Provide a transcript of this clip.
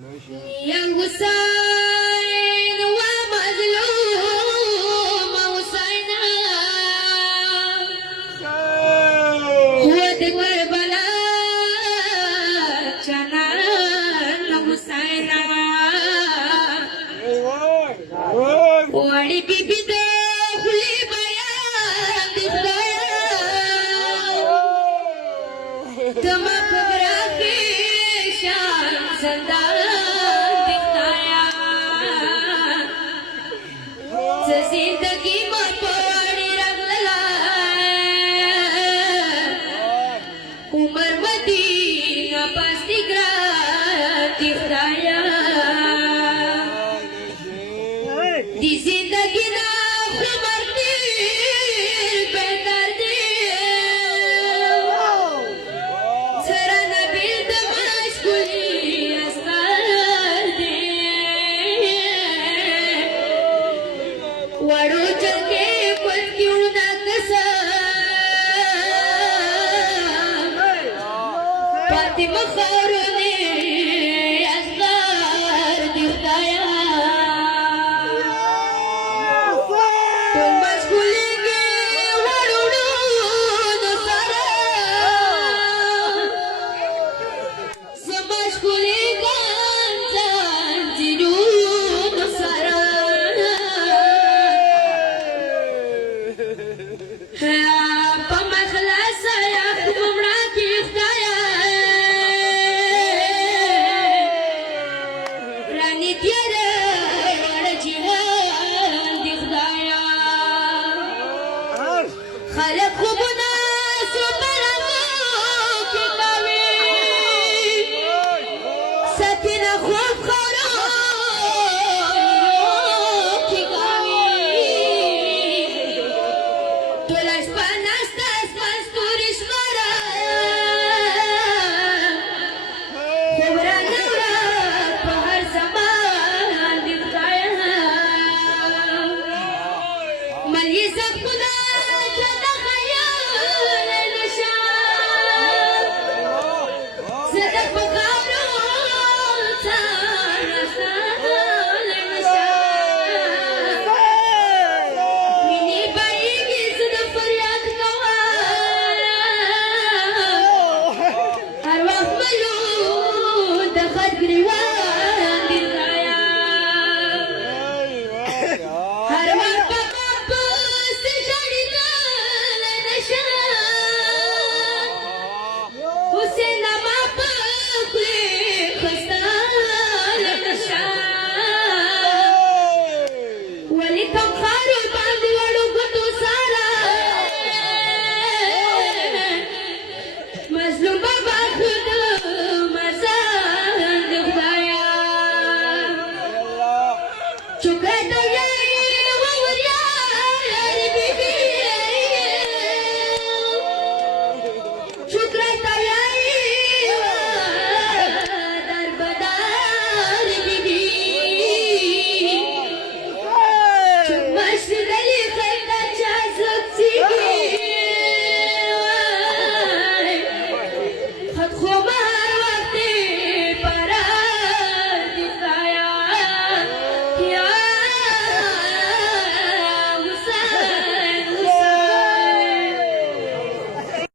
يا حسين ومظلوم حسينا ود كربلاء جنان حسينا وړي بيبي د خولي بیان دي تما خبره کې شان زندان زندگی مر پاڑی رغلا عمر مدینہ پاستی گراتی خدایا دی زندگی نا خمر دیر بہتر دیر سرا نبیل دماش کلی اسکار دیر وڑو چلکے پت کیوں نہ کسا فاطمہ خورو نے اصغار دکھایا تو مشغولی کے وڑوڑو نسارا سمشغولی گانسان جنو نسارا پمخلاص یا خمرا کی خدایا رانی تیر وڑ جہان دی خدایا خلق خوبنا سپرمو کی کاوی سکینہ خوب